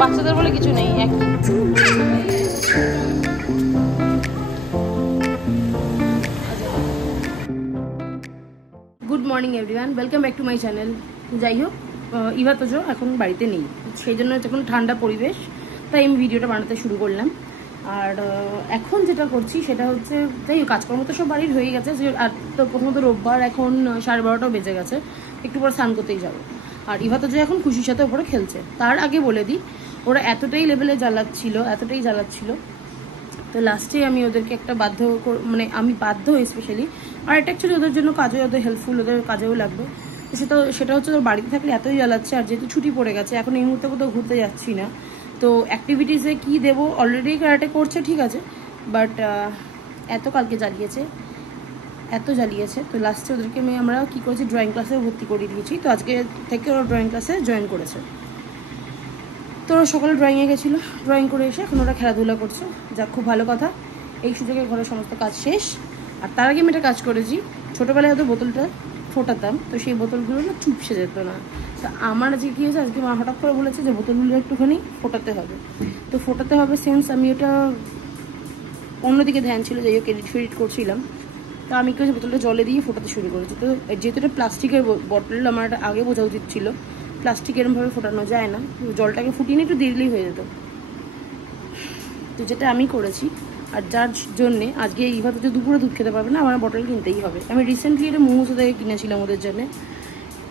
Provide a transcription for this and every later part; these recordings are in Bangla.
বাচ্চাদের বলে কিছু নেই একই। Good morning everyone, welcome back to my channel. যাই হোক, ইভা তোজো এখন বাড়িতে নেই, সেই জন্য এখন ঠান্ডা পরিবেশ, তাই আমি ভিডিওটা বানাতে শুরু করলাম। আর এখন যেটা করছি সেটা হচ্ছে, যাই হোক কাজকর্ম তো সব বাড়ির হয়ে গেছে। আর তো প্রথমত রোববার, এখন 12:30টাও বেজে গেছে, একটু পরে স্নান করতেই যাবো। আর ইভা তোজো এখন খুশির সাথে ওপরে খেলছে। তার আগে বলে দিই, ওরা এতটাই লেভেলে জ্বালাচ্ছিল, তো লাস্টে আমি ওদেরকে একটা আমি বাধ্য স্পেশালি। আর এটা অ্যাকচুয়ালি ওদের জন্য কাজে, ওদের হেল্পফুল, ওদের কাজেও লাগবে। তো সেটা হচ্ছে ওর বাড়িতে থাকলে এতই জ্বালাচ্ছে। আর যেহেতু ছুটি পড়ে গেছে, এখন এই মুহূর্তে কোথাও ঘুরতে যাচ্ছি না, তো অ্যাক্টিভিটিসে কি দেবো, অলরেডি ক্যারাটে করছে ঠিক আছে, বাট কালকে এত জ্বালিয়েছে। তো লাস্টে ওদেরকে আমরা কী করেছি, ড্রয়িং ক্লাসে ভর্তি করিয়ে দিয়েছি। তো আজকে থেকে ওরা ড্রয়িং ক্লাসে জয়েন করেছে। তো ওরা সকালে ড্রয়িংয়ে গেছিলো, ড্রয়িং করে এসে এখন ওরা খেলাধুলা করছে। যাক, খুব ভালো কথা। এই সুযোগে ঘরের সমস্ত কাজ শেষ। আর তার আগে আমি একটা কাজ করেছি, ছোটোবেলায় হয়তো বোতলটা ফোটাতাম, তো সেই বোতলগুলো না চুপসে যেত না। তো আমার আজকে কী হয়েছে, আজকে মা হঠাৎ করে বলেছে যে বোতলগুলো একটুখানি ফোটাতে হবে। তো ফোটাতে হবে সেন্স আমি ওটা অন্যদিকে ধ্যান ছিল, যাই হোক এডিট করছিলাম। তো আমি কি হয়েছে, বোতলটা জলে দিয়ে ফোটাতে শুরু করেছি। তো যেহেতু এটা প্লাস্টিকের বোতল, আমার এটা আগে বোঝা উচিত ছিল, প্লাস্টিক এরমভাবে ফোটানো যায় না, জলটাকে ফুটিয়ে নিয়ে একটু দিলেই হয়ে যেত। তো যেটা আমি করেছি, আর যার জন্যে আজকে এইভাবে তো দুপুরে দুধ খেতে পারবে না, আমার বটল কিনতেই হবে। আমি রিসেন্টলি এটা মোমোসো থেকে কিনেছিলাম ওদের জন্যে,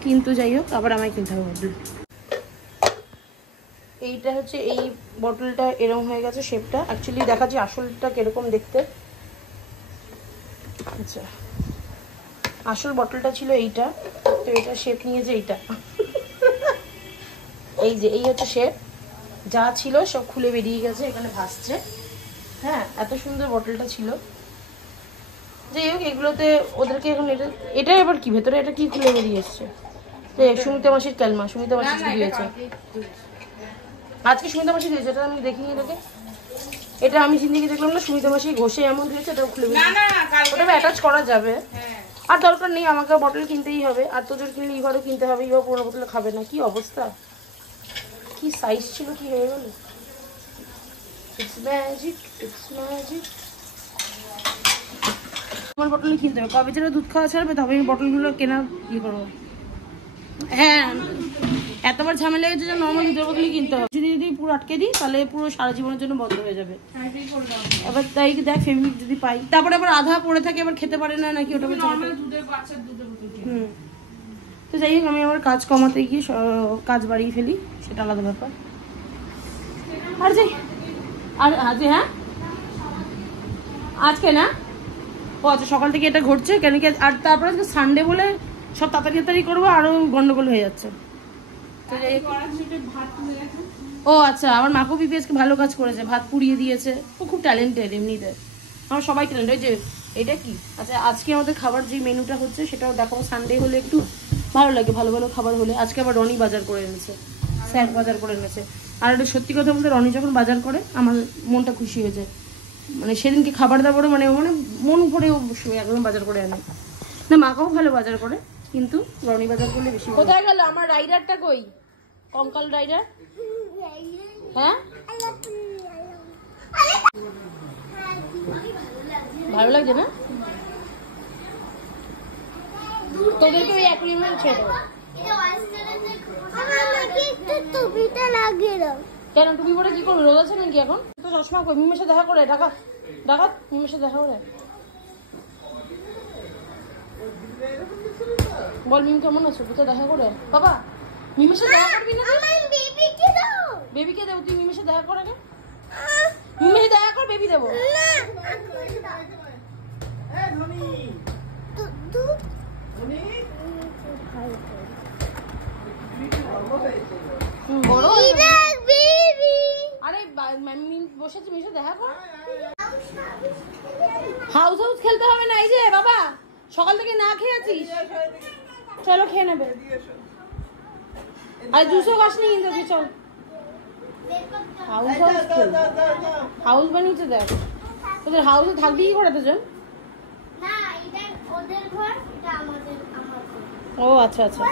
কিন্তু যাই হোক আবার আমায় কিনতে হবে বটল। এইটা হচ্ছে, এই বটলটা এরকম হয়ে গেছে শেপটা। অ্যাকচুয়ালি দেখাচ্ছি আসলটা কিরকম দেখতে। আচ্ছা, আসল বটলটা ছিল এইটা, তো এটা শেপ নিয়েছে এইটা। এই হচ্ছে শেপ, যা ছিল সব খুলে বেরিয়ে গেছে, এখানে ভাসছে। হ্যাঁ, এত সুন্দর বটলটা ছিল। যাই হোক, এগুলোতে ওদেরকে এখন এটা আবার কি, ভেতরে এটা কি খুলে বেরিয়ে এসছে। সুমিতা মাসির ক্যালমা, সুমিতা মাসি দিয়েছে আজকে, সুমিতা মাসি দিয়েছে, এটা আমি দেখিনি। এটা আমি জিন্দিগি দেখলাম না, সুমিতা মাসি ঘষে এমন দিয়েছে, এটা খুলে ওটা অ্যাটাচ করা যাবে। আর দরকার নেই, আমাকে বটল কিনতেই হবে। আর তোদের কিনলে ইভারও কিনতে হবে, ইভা পুরো বোতলে খাবে না। কি অবস্থা, কি সাইজ ছিল, কি হয়ে গেল। It's magic, it's magic. আমার বটল কিনতে হবে, কবে যেটা দুধ খাওয়া ছাড়বে তবে আমি বটলগুলো কেনা করবো। হ্যাঁ, এতবার ঝামেলা হয়েছে যে নর্মাল দুধের বোতলই কিনতে হবে। যদি পুরো আটকে দিই তাহলে পুরো সারা জীবনের জন্য বন্ধ হয়ে যাবে। এবার তাই দেখ, ফেব্রিক যদি পাই, তারপরে আবার আধা পড়ে থাকে, আবার খেতে পারে না নাকি ওটা। তো যাই হোক, আমি আমার কাজ কমাতে গিয়ে কাজ বাড়িয়ে ফেলি, সেটা আলাদা ব্যাপার। আর যাই, আর আজকে হ্যাঁ আজকে না, ও আচ্ছা, সকাল থেকে এটা ঘটছে কেন কি। আর তারপরে আজকে সানডে বলে সব তাড়াতাড়ি করবো, আরো গন্ডগোল হয়ে যাচ্ছে। ও আচ্ছা, আমার মাকেও পিপি আজকে ভালো কাজ করেছে, ভাত পুড়িয়ে দিয়েছে। ও খুব ট্যালেন্টেড এমনিতে, আমার সবাই ট্যালেন্টেড। ওই যে এটা কি, আচ্ছা আজকে আমাদের খাবার যে মেনুটা হচ্ছে সেটাও দেখাবো। সানডে হলে একটু ভালো লাগে, ভালো ভালো খাবার হলে। আজকে আবার রনি বাজার করে এনেছে, স্যার বাজার করে এনেছে। আর এটা সত্যি কথা বলতে, রনি যখন বাজার করে আমার মনটা খুশি হয়ে যায়। মানে সেদিনকে খাবার দাবারও মানে মন ভরে একদম বাজার করে আনে। না, মাকেও ভালো বাজার করে, কিন্তু রনি বাজার করলে বেশি। কোথায় গেল আমার রাইডারটা, কই কঙ্কাল রাইডার? হ্যাঁ, ভালো লাগছে না তোদেরকে? ওই অ্যাকুয়ারিয়ামে ছেড়ে দেবো। কেন টুপি পরে কি করবি, রোদ আছে নাকি এখন? তো চশমা কই, মিমের সাথে দেখা করে ডাকা, মিমের সাথে দেখা করে বল, মিম কেমন আছো, তো দেখা করে। বাবা, মিমের সাথে দেখা করবি না? বেবিকে দেবো, তুই মিমের সাথে দেখা করে না? মিমের সাথে দেখা কর, বেবি দেবো। আরে বসেছি, মিমের সাথে দেখা কর। হাউস খেলতে হবে না, এই যে বাবা সকাল থেকে না খেয়ে আছিস, চলো খেয়ে নেবে। আর 200 গাছ নিয়ে কিনতে, চল হাউস বানিয়েছে। দেখ তোদের হাউসে থাকবি কি করে দুজন? ও আচ্ছা আচ্ছা,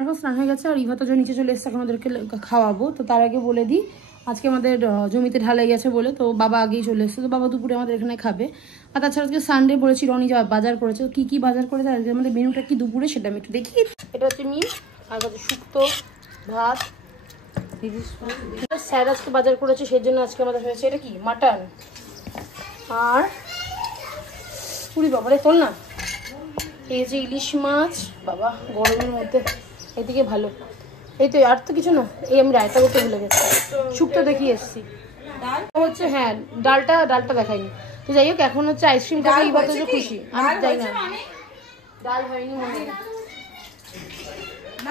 এখন স্নান হয়ে গেছে আর ইভা তো নিচে চলে এসছে, এখন ওদেরকে খাওয়াবো। তো তার আগে বলে দিই আজকে আমাদের জমিতে ঢালাই গেছে বলে তো বাবা আগেই চলে এসছে, তো বাবা দুপুরে আমাদের এখানে খাবে। আর তাছাড়া আজকে সানডে বলেছি, রনি বাজার করেছে, কি কি বাজার করেছে আজকে আমাদের মেনুটা কি দুপুরে সেটা আমি একটু দেখি। এটা হচ্ছে মিট আর হচ্ছে শুক্তো ভাত। স্যার আজকে বাজার করেছে, সেই জন্য আজকে আমাদের হয়েছে এটা কি মাটন। আর পুরি বাবারে তোল না, এই যে ইলিশ মাছ, বাবা গরমের মধ্যে এদিকে ভালো। এই তো আর তো কিছু না, এই আমি রায়তা করতে ভুলে গেছি, শুক্তো দেখিয়ে এসছি হচ্ছে। হ্যাঁ ডালটা দেখাইনি। তো যাই হোক এখন হচ্ছে আইসক্রিম খাবে, এই বাত খুশি। আমি যাই না, ডাল হয়নি মনে হয়।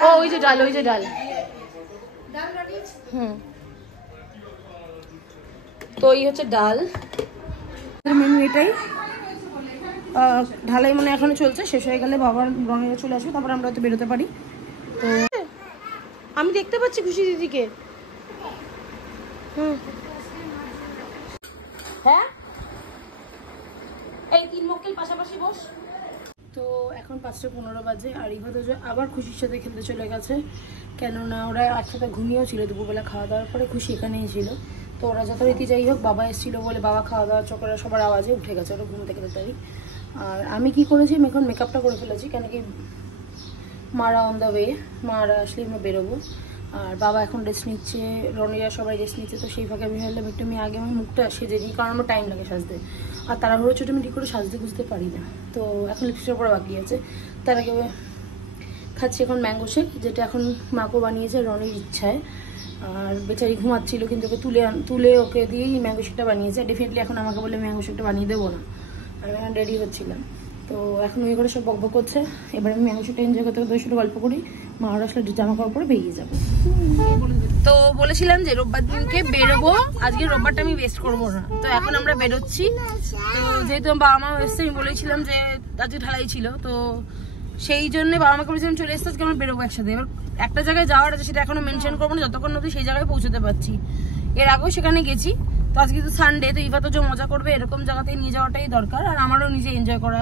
ও ওই যে ডাল তো এই হচ্ছে ডাল। মেনু এটাই, ঢালাই মানে এখনো চলছে, শেষ হয়ে গেলে বাবার রঙেরা চলে আসবে, তারপর আমরা হয়তো বেরোতে পারি। তো আমি দেখতে পাচ্ছি খুশি দিদিকে। হ্যাঁ এই 3 মক্কেল পাশাপাশি বস। তো এখন 5:15 বাজে আর ইভা তো আবার খুশির সাথে খেলতে চলে গেছে, কেননা ওরা একসাথে ঘুমিয়েও ছিল দুপুরবেলা, খাওয়া দাওয়ার পরে খুশি এখানেই ছিল। তো ওরা যথারীতি যাই হোক বাবা এসেছিলো বলে বাবা খাওয়া দাওয়া চক্করে সবার আওয়াজে উঠে গেছে, ওরা ঘুম থেকে তাড়াতাড়ি। আর আমি কি করেছি, আমি এখন মেকআপটা করে ফেলেছি, কেন কি মারা অন দ্য ওয়ে, মারা আসলে আমরা বেরোবো। আর বাবা এখন রেস্ট নিচ্ছে, রনিরা সবাই রেস্ট নিচ্ছে, তো সেই ফাঁকে আমি ভাবলাম একটু আমি আগে আমার মুখটা সেজে নিই, কারণ আমার টাইম লাগে সাজতে, আর তাড়াহুড়ো ছোটো আমি ঠিক করে সাজতে বুঝতে পারি না। তো এখন লিপস্টিকের পরে বাকি আছে, তার আগে খাচ্ছি এখন ম্যাঙ্গো শেক, যেটা এখন মাকে বানিয়েছে রনির ইচ্ছায়। আর বেচারি ঘুমাচ্ছিল, কিন্তু ওকে তুলে ওকে দিয়েই ম্যাঙ্গো শেকটা বানিয়েছে। ডেফিনেটলি এখন আমাকে বলে ম্যাঙ্গো শেকটা বানিয়ে দেবো না, আমি এখন রেডি হচ্ছিলাম। তো এখন ওই করে সব বকবক করছে, এবার আমি ম্যাঙ্গো শেকটা এনজয় করতে করতে সাথে গল্প করি, মা ওরা আসলে জামা কাপড় পরে বেরিয়ে যাবো। তো বলেছিলাম যে রোববার দিনকে বেরোবো, আজকে রোববারটা আমি ওয়েস্ট করবো না, তো এখন আমরা বেরোচ্ছি। তো যেহেতু বাবা মা এসছে, আমি বলেছিলাম যে আজকে ঢালাই ছিল, তো সেই জন্য বাবা মাকে বলেছিলাম চলে এসছে, আজকে আমরা বেরোবো একসাথে। এবার একটা জায়গায় যাওয়ার আছে, সেটা এখনো মেনশন করবো না যতক্ষণ অবধি সেই জায়গায় পৌঁছতে পারছি। এর আগেও সেখানে গেছি, তো আজকে তো সানডে, তো ইভা তো যে মজা করবে এরকম জায়গাতেই নিয়ে যাওয়াটাই দরকার, আর আমারও নিজে এনজয় করা।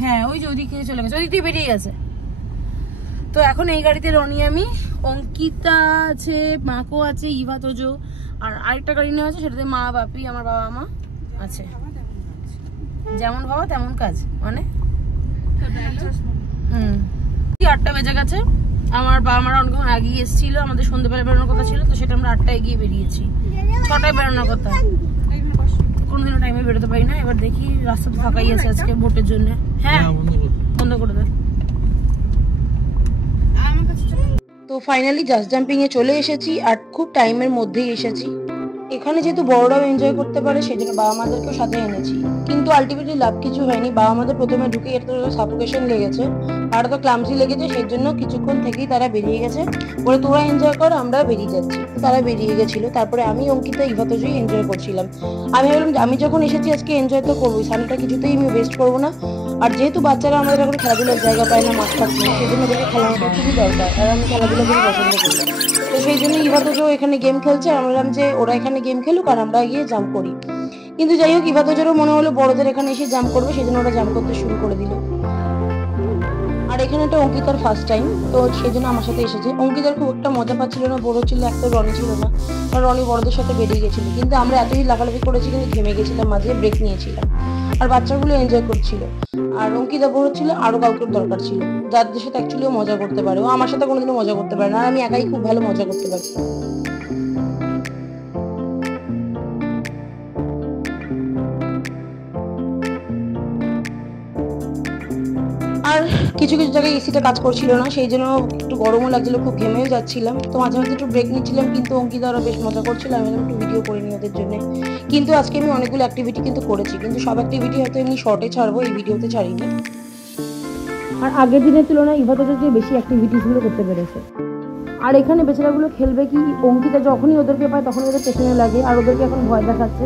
হ্যাঁ ওই যে ওইদিকে চলে গেছে, ওইদিক দিয়ে বেরিয়ে গেছে। তো এখন এই গাড়িতে রনি, আমি, অঙ্কিতা আছে, মাকো আছে, ইভা তোজো, আর আরেকটা গাড়ি নেওয়া আছে, সেটাতে মা বাপি আমার বাবা মা আছে। যেমন বাবা তেমন কাজ, মানে 8টা বেজে গেছে। আমার বাবা মারা অনেকক্ষণ এগিয়ে এসেছিল, আমাদের সন্ধ্যেবেলা বেরোনোর কথা ছিল, তো সেটা আমরা 8টায় গিয়ে বেরিয়েছি, 6টায় বেরোনোর কথা। কোনোদিনও টাইমে বেরোতে পারি না, এবার দেখি রাস্তা তো ফাঁকাই আছে আজকে ভোটের জন্য। হ্যাঁ বন্ধ করে দেয়। তো ফাইনালি জাস্ট জাম্পিং এ চলে এসেছি, আর খুব টাইমের মধ্যেই এসেছি। এখানে যেহেতু বড়রাও এনজয় করতে পারে, সেজন্য বাবা মাদেরকেও সাথে এনেছি, কিন্তু আলটিমেটলি লাভ কিছু হয়নি। বাবা মাদের প্রথমে ঢুকে এত সাফোকেশন লেগেছে আর এত ক্লামসি লেগেছে, সেই জন্য কিছুক্ষণ থেকেই তারা বেরিয়ে গেছে, বলে তোরা এনজয় কর, আমরা বেরিয়ে যাচ্ছি। তারা বেরিয়ে গেছিল, তারপরে আমি অঙ্কিতা ইভা তোজোই এনজয় করছিলাম। আমি ভাবলাম আমি যখন এসেছি আজকে এনজয় তো করবোই, সানডেটা কিছুতেই আমি ওয়েস্ট করবো না। আর যেহেতু বাচ্চারা আমাদের এখন খেলাধুলার জায়গা পায় না, মাঠ থাকছে না, সেই জন্য ওদেরকে খেলানোটা খুবই দরকার, আর আমি খেলাধুলা খুবই পছন্দ করি। তো সেই জন্য ইভা তোজো এখানে গেম খেলছে, আর আমরা যে ওরা এখানে গেম খেলুক আর আমরা গিয়ে জাম্প করি। কিন্তু যাই হোক ইভা তোজোরও মনে হলো বড়দের এখানে এসে জাম্প করবে, সেই জন্য ওরা জাম্প করতে শুরু করে দিল। আর এখানে একটা অঙ্কিতার ফার্স্ট টাইম, তো সেই জন্য আমার সাথে এসেছে। অঙ্কিতার খুব একটা মজা পাচ্ছিল না, বড় ছিল একটা, রনি ছিল না, আর রনি বড়দের সাথে বেরিয়ে গেছিল। কিন্তু আমরা এতই লাফালাফি করেছি, কিন্তু ঘেমে গেছিলাম, মাঝে ব্রেক নিয়েছিলাম, আর বাচ্চাগুলো এনজয় করছিল। আর অঙ্কিতা বড় ছিল, আরো কাউকে দরকার ছিল যাদের সাথে অ্যাকচুয়ালিও মজা করতে পারে। ও আমার সাথে কোনোদিনও মজা করতে পারে না, আর আমি একাই খুব ভালো মজা করতে পারি। আর কিছু কিছু জায়গায় এসিটা কাজ করছিল না, সেই জন্য একটু গরমও লাগছিল, খুব ঘেমেও যাচ্ছিলাম। তো মাঝে মাঝে একটু ব্রেক নিচ্ছিলাম, কিন্তু অঙ্কিতা ওরা বেশ মজা করছিল, আমি একটু ভিডিও করে নিই ওদের জন্য। কিন্তু আজকে আমি অনেকগুলো অ্যাক্টিভিটি কিন্তু করেছি, কিন্তু সব অ্যাক্টিভিটি হয়তো এমনি শর্টে ছাড়বো, এই ভিডিওতে ছাড়িনি। আর আগের দিনের তুলনায় ইভা তোজো যে বেশি অ্যাক্টিভিটিসগুলো করতে পেরেছে। আর এখানে বেচারাগুলো খেলবে কি, অঙ্কিতা যখনই ওদেরকে পায় তখনই ওদের পেছনে লাগে, আর ওদেরকে এখন ভয় দেখাচ্ছে,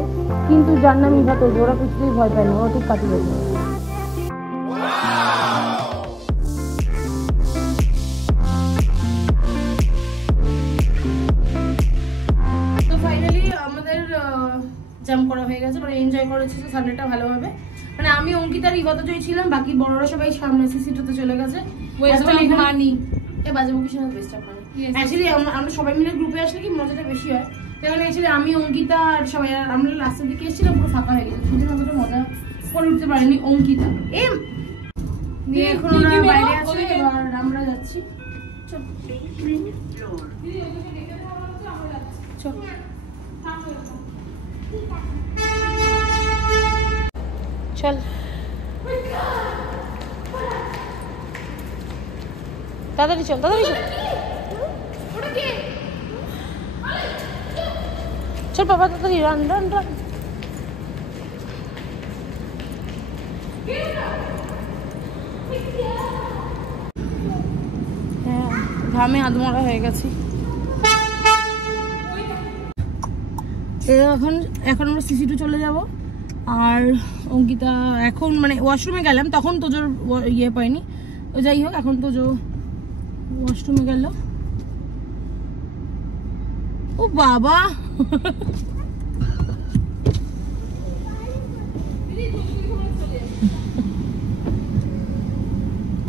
কিন্তু যার নাম ইভা তোজো ওরা কিছুতেই ভয় পায় না, ওরা ঠিক কাটিয়ে দেবে। জাম্প করা হয়ে গেছে, মানে এনজয় করেছি সানডেটা ভালোভাবে। মানে আমি অঙ্কিতার ইভাত জয় ছিলাম, বাকি বড়রা সবাই সামনে সিসিটুতে চলে গেছে। মানি এ বাজে মুখের সাথে বেস্ট অফ মানি। অ্যাকচুয়ালি আমরা সবাই মিলে গ্রুপে আসলে কি মজাটা বেশি হয়। তাহলে অ্যাকচুয়ালি আমি অঙ্কিতা আর সবাই, আর আমরা লাস্টের দিকে এসেছিলাম, পুরো ফাঁকা হয়ে গেছে, সেজন্য অতটা মজা করে উঠতে পারেনি অঙ্কিতা। এখন ওরা বাইরে আছে, এবার আমরা যাচ্ছি। চল চল তাড়াতাড়ি চল, তাড়াতাড়ি চল, চল বাবা তাড়াতাড়ি, রান রান রান। হ্যাঁ, ঘামে আধমরা হয়ে গেছি। এখন আমরা সিসি2 চলে যাব। আর অঙ্কিতা এখন মানে ওয়াশরুমে গেলাম, তখন তোজোর ইয়ে পাইনি। তো যাই হোক, এখন তোজো ওয়াশরুমে গেল। ও বাবা,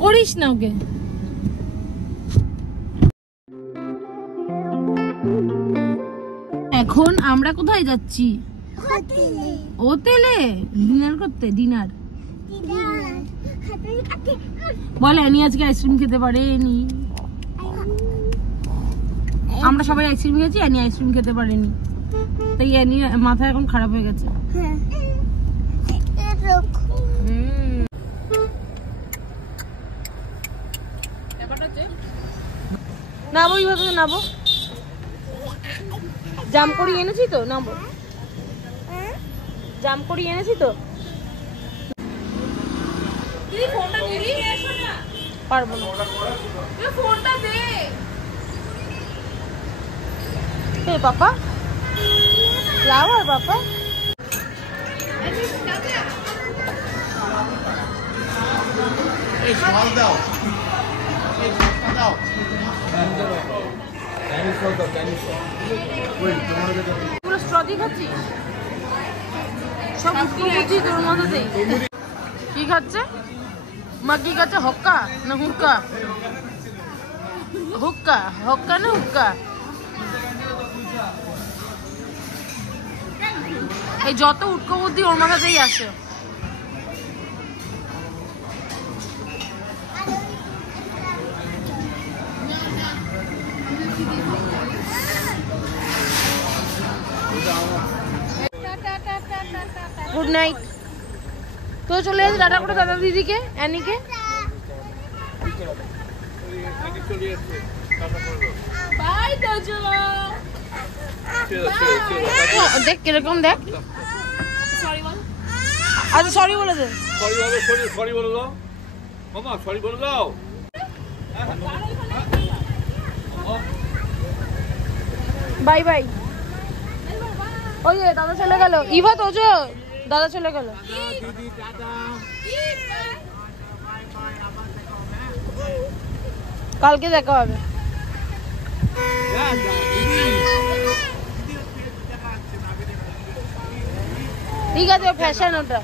করিস না ওকে। এখন আমরা কোথায় যাচ্ছি? হোটেলে ডিনার করতে। ডিনার বলে অ্যানি আজকে আইসক্রিম খেতে পারেনি। আমরা সবাই আইসক্রিম খেয়েছি, অ্যানি আইসক্রিম খেতে পারেনি, তাই অ্যানি মাথা এখন খারাপ হয়ে গেছে। নাবো এইভাবে, নাবো। জাম করি এনেছি তো, নাবো। জাম করি এনেছি তো, পারবো না। ফোনটা দে পাপা, ফ্লাওয়ার পাপা। স্ট্র দিয়ে খাচ্ছিস? সব বুঝছি তোর মধ্যে। কি খাচ্ছে মা? কি খাচ্ছে? হক্কা না হুক্কা? হুক্কা, হক্কা না হুক্কা? এই যত উটকো বুদ্ধি ওর মাথাতেই আসে। Good night. তো চলে যাচ্ছে, টাটা করে দাদা দিদিকে, অ্যানিকে। দেখ কিরকম, দেখ। আচ্ছা সরি বলে দে। সরি বলে দাও মামা, সরি বলে দাও। Bye bye. ওই যে দাদা চলে গেল। ইভা তোজো, দাদা চলে গেল। কালকে দেখা হবে। ঠিক আছে, ফ্যাশন ওটা।